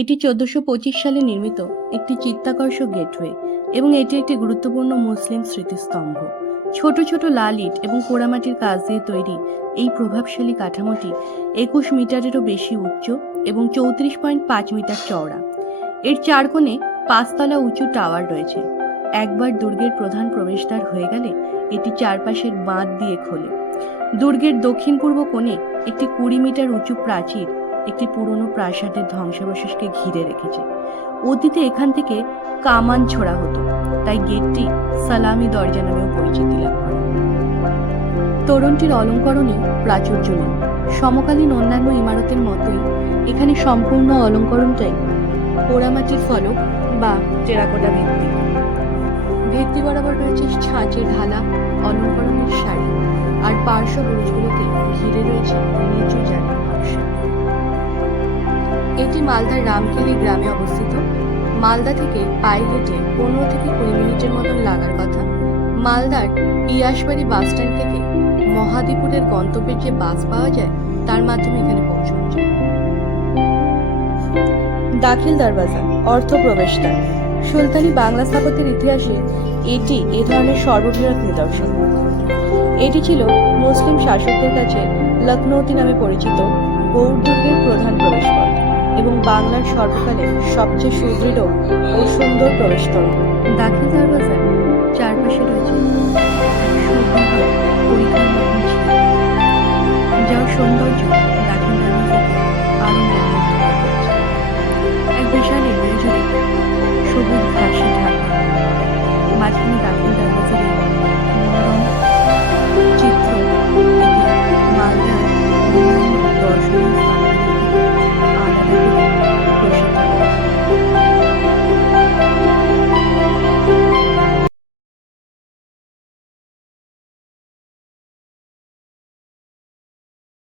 এটি 1425 সালে নির্মিত একটি চিত্তাকর্ষক গেটওয়ে এবং এটি একটি গুরুত্বপূর্ণ মুসলিম স্মৃতিস্তম্ভ। ছোট ছোট লাল ইট এবং পোড়ামাটির কাজ দিয়ে তৈরি এই প্রভাবশালী কাঠামোটি 21 মিটারেরও বেশি উচ্চ এবং 34.5 মিটার চওড়া। এর চার কোণে 5 তলা উঁচু টাওয়ার রয়েছে। একবার দুর্গের প্রধান প্রবেশদ্বার হয়ে গেলে এটি চারপাশের বাঁধ দিয়ে খোলে। দুর্গের দক্ষিণ পূর্ব কোণে একটি 20 মিটার উঁচু প্রাচীর একটি পুরনো প্রাসাদের ধ্বংসাবশেষকে ঘিরে রেখেছে। অতীতে এখান থেকে কামান ছোড়া হতো, তাই গেটটি সালামি দরজা নামেও পরিচিতি লাভ করে। তোরণটির অলঙ্করণে প্রাচুর্য নেই। সমকালীন অন্যান্য ইমারতের মতোই এখানে সম্পূর্ণ অলঙ্করণটাই পোড়ামাটির ফলক বা টেরাকোটা ভিত্তি। ভিত্তি বরাবর রয়েছে ছাঁচে ঢালা অলঙ্করণের শাড়ি, আর পার্শ্ব বুরুজগুলোকে ঘিরে রয়েছে নিচু জাতীয় নকশা। এটি মালদার রামকেলি গ্রামে অবস্থিত। মালদা থেকে পায়ে হেঁটে 15 থেকে 20 মিনিটের মতন লাগার কথা। মালদার পিয়াসবাড়ি বাস স্ট্যান্ড থেকে মহাদীপুরের গন্তব্যের যে বাস পাওয়া যায় তার মাধ্যমে এখানে পৌঁছানো যায়। দাখিল দরওয়াজা অর্থ প্রবেশদ্বার। সুলতানি বাংলা স্থাপত্যের ইতিহাসে এটি এ ধরনের সর্ববৃহৎ নিদর্শন। এটি ছিল মুসলিম শাসকদের কাছে লখনৌতি নামে পরিচিত গৌড় দুর্গের প্রধান প্রবেশপথ এবং বাংলার সর্বকালের সবচেয়ে সুদৃঢ় ও সুন্দর প্রবেশদ্বার। দাখিল দরওয়াজার চারপাশে রয়েছে যার সৌন্দর্য দাখিল দরওয়াজাকে আরো মনোমুগ্ধ